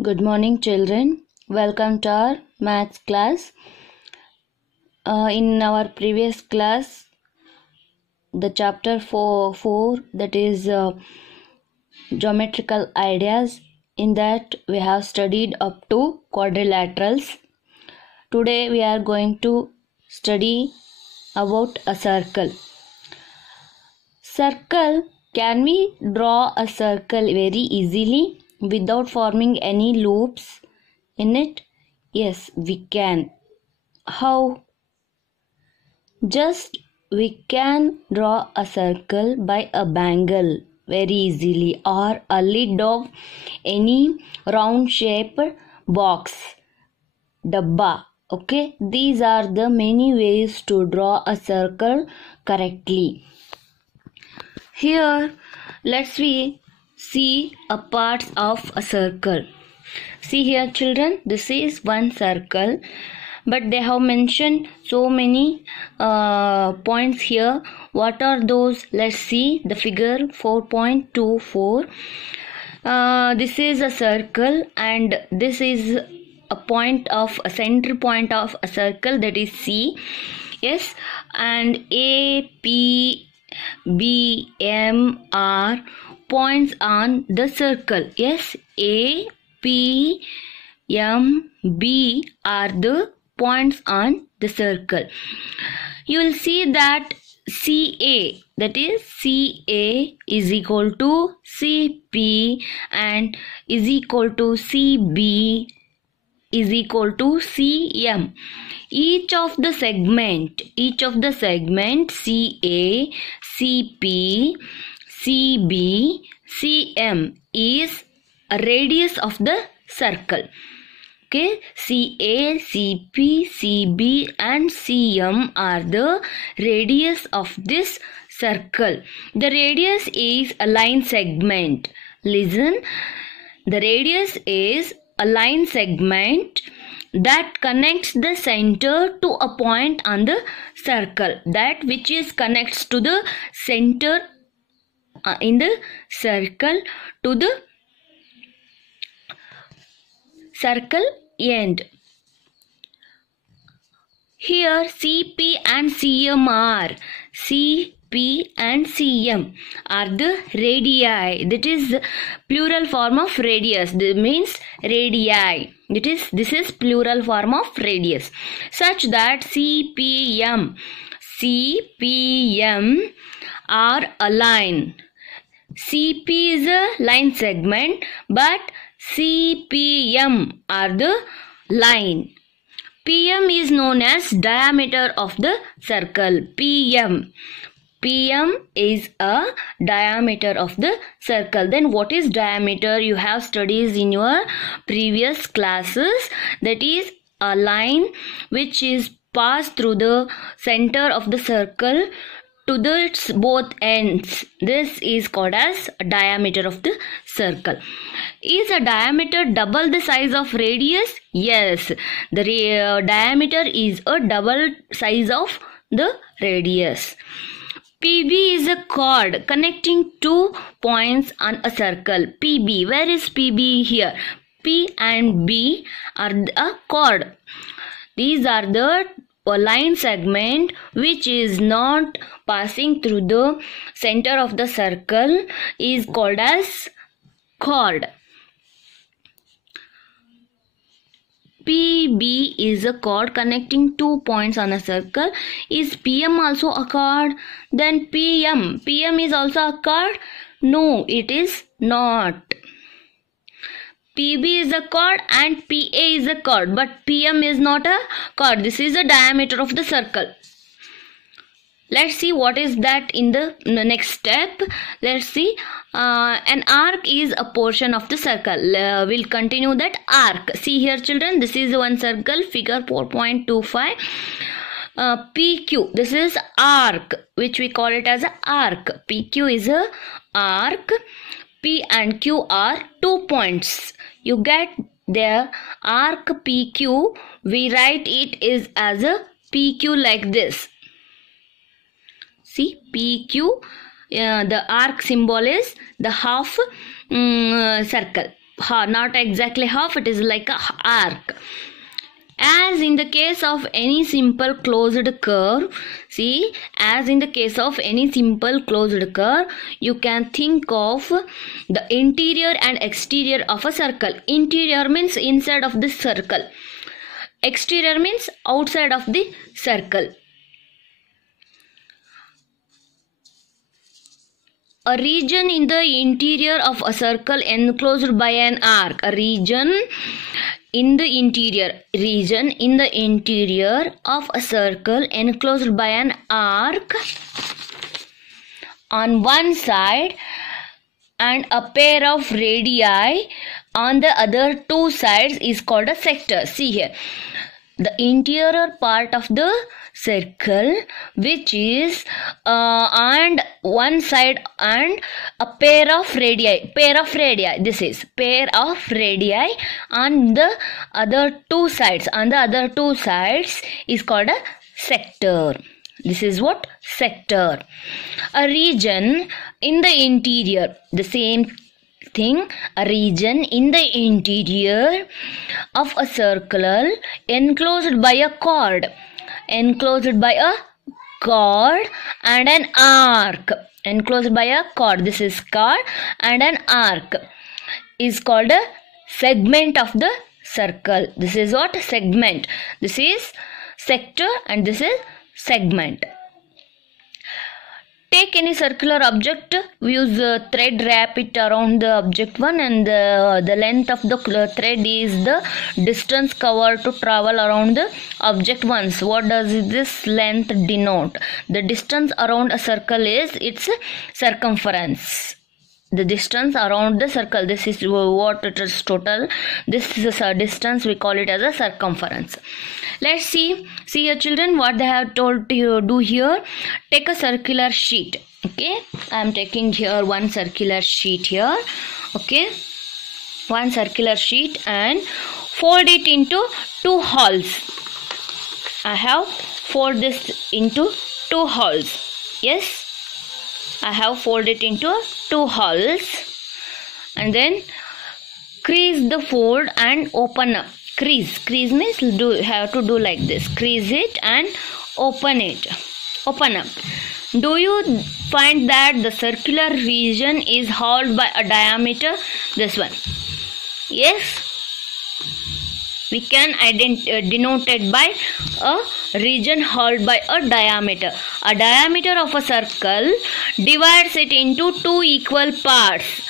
Good morning, children. Welcome to our maths class. In our previous class, the chapter 4 that is geometrical ideas. In that, we have studied up to quadrilaterals. Today, we are going to study about a circle. Circle. Can we draw a circle very easily without forming any loops in it? Yes, we can. How? Just we can draw a circle by a bangle very easily, or a lid of any round shaped box, dabba. Okay, these are the many ways to draw a circle correctly. Here, let's see a parts of a circle. See here, children, this is one circle, but they have mentioned so many points here. What are those? Let's see the figure 4.24. This is a circle, and this is a point of a center point of a circle, that is C. Yes, and A, P, B, M are points on the circle. Yes, A, P, M, B are the points on the circle. You will see that CA, that is CA is equal to CP and is equal to CB is equal to CM. Each of the segment CA, CP, CB, CM is a radius of the circle. Okay, CA, CP, CB and CM are the radius of this circle. The radius is a line segment. Listen, the radius is a line segment that connects the center to a point on the circle. That which is connects to the center in the circle to the circle end. Here CP and CM are the radii. That is plural form of radius. That means radii. This is plural form of radius. Such that CPM are a line. CP is a line segment, but CPM are the line. PM is known as diameter of the circle. PM is a diameter of the circle. Then what is diameter? You have studied in your previous classes. That is a line which is passed through the center of the circle to its both ends. This is called as diameter of the circle. Is a diameter double the size of radius? Yes, the diameter is a double size of the radius. PB is a chord connecting two points on a circle. PB, where is PB here? P and B are a chord. These are the line segment which is not passing through the center of the circle is called as chord. PB is a chord connecting two points on a circle. Is PM also a chord? Then PM is also a chord? No, it is not. PB is a chord and PA is a chord, but PM is not a chord. This is the diameter of the circle. Let's see what is that in the next step. Let's see. An arc is a portion of the circle. We'll continue that arc. See here, children. This is one circle. Figure 4.25. PQ. This is arc, which we call it as an arc. PQ is a arc. P and Q are 2 points. You get their arc PQ. We write it is as a PQ like this. See, PQ, the arc symbol is the half circle. not exactly half, it is like a arc. As in the case of any simple closed curve, see, as in the case of any simple closed curve, you can think of the interior and exterior of a circle. Interior means inside of the circle. Exterior means outside of the circle. A region in the interior of a circle enclosed by an arc. A region in the interior of a circle enclosed by an arc on one side and a pair of radii on the other two sides is called a sector. See here, the interior part of the circle, which is and one side and a pair of radii, this is pair of radii on the other two sides, is called a sector. This is what? Sector. A region in the interior, the same thing, a region in the interior of a circle enclosed by a chord, and an arc. This is chord and an arc is called a segment of the circle. This is what? Segment. This is sector and this is segment. Take any circular object, use thread, wrap it around the object one, and the length of the thread is the distance covered to travel around the object once. What does this length denote? The distance around a circle is its circumference. The distance around the circle, this is what it is total. This is a distance, we call it as a circumference. Let's see here children, what they have told you do here. Take a circular sheet. Okay, I am taking here one circular sheet here. Okay, one circular sheet and fold it into two holes. I have folded this into two holes. Yes, I have folded it into two holes and then crease the fold and open up. Crease means have to do like this. Crease it and open up. Do you find that the circular region is held by a diameter? This one. Yes, we can denote it by a region held by a diameter. A diameter of a circle divides it into two equal parts.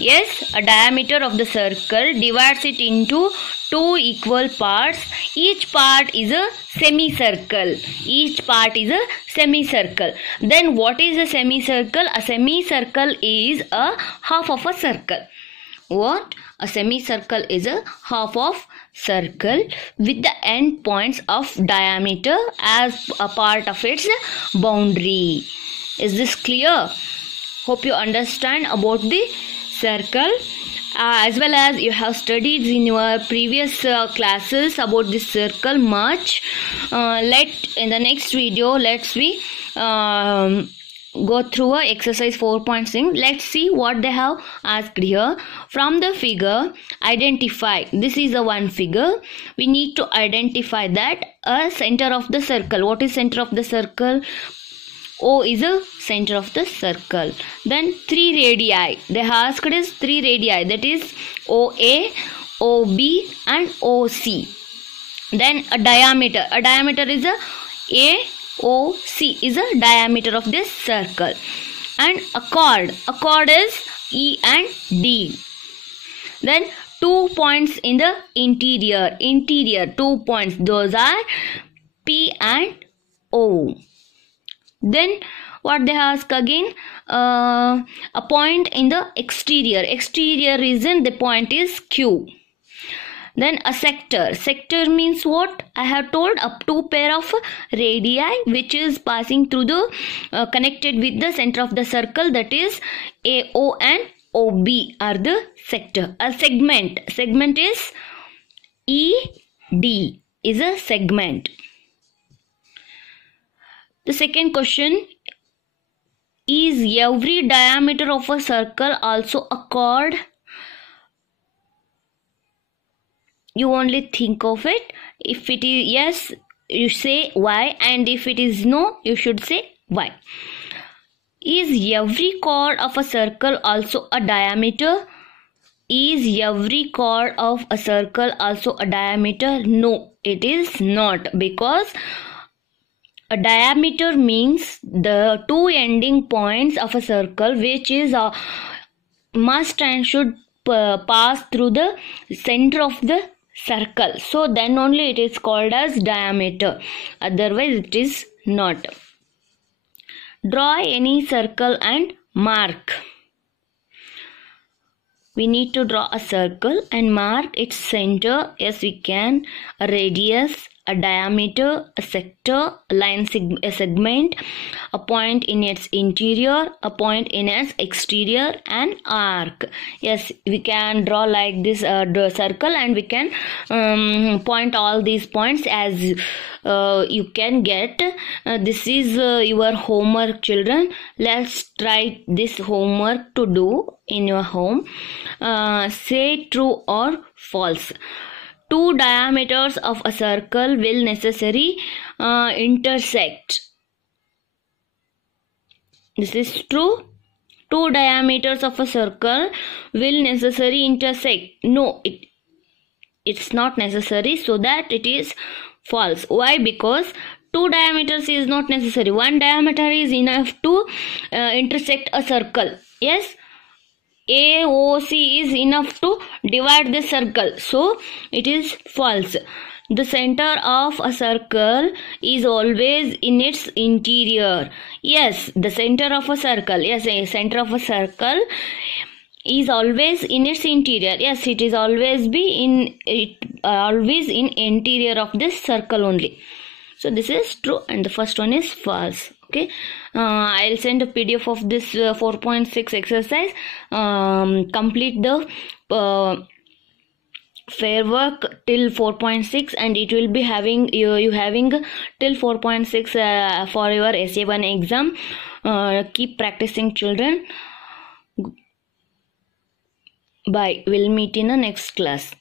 Yes, a diameter of the circle divides it into two equal parts. Each part is a semicircle. Then what is a semicircle? A semicircle is a half of a circle. What? A semicircle is a half of circle with the end points of diameter as a part of its boundary. Is this clear? Hope you understand about the circle. As well as you have studied in your previous classes about this circle much. In the next video, let's go through exercise 4.6. Let's see what they have asked here. From the figure, identify. This is the one figure. We need to identify that a center of the circle. What is center of the circle? O is a center of the circle. Then three radii. They asked is three radii, that is OA, OB and OC. Then a diameter. A diameter is a AOC is a diameter of this circle. And a chord. A chord is E and D. Then 2 points in the interior. 2 points. Those are P and O. Then what they ask again? A point in the exterior. Exterior region, the point is Q. Then a sector. Sector means what? I have told up two pair of radii which is passing through the connected with the center of the circle, that is AO and OB are the sector. A segment. Segment is ED is a segment. The second question, is every diameter of a circle also a chord? you only think of it. If it is yes, you say why, and if it is no, you should say why. Is every chord of a circle also a diameter? Is every chord of a circle also a diameter? No, it is not, because a diameter means the two ending points of a circle, which is a must and should pass through the center of the circle. So then only it is called as diameter. Otherwise it is not. Draw any circle and mark. We need to draw a circle and mark its center. Yes, we can. A radius, a diameter, a sector, a line a segment, a point in its interior, a point in its exterior, and arc. Yes, we can draw like this circle, and we can point all these points as you can get. This is your homework, children. Let's try this homework to do in your home. Say true or false. Two diameters of a circle will necessarily intersect. This is true. Two diameters of a circle will necessarily intersect. No, it's not necessary, so that it is false. Why? Because two diameters is not necessary. One diameter is enough to intersect a circle. Yes, AOC is enough to divide the circle, so it is false. The center of a circle is always in its interior. Yes, the center of a circle. Yes, a center of a circle is always in its interior. Yes, it is always always in interior of this circle only. So this is true, and the first one is false. Okay, I'll send a PDF of this 4.6 exercise. Complete the fair work till 4.6, and it will be having you having till 4.6 for your SA1 exam. Keep practicing, children. Bye. We'll meet in the next class.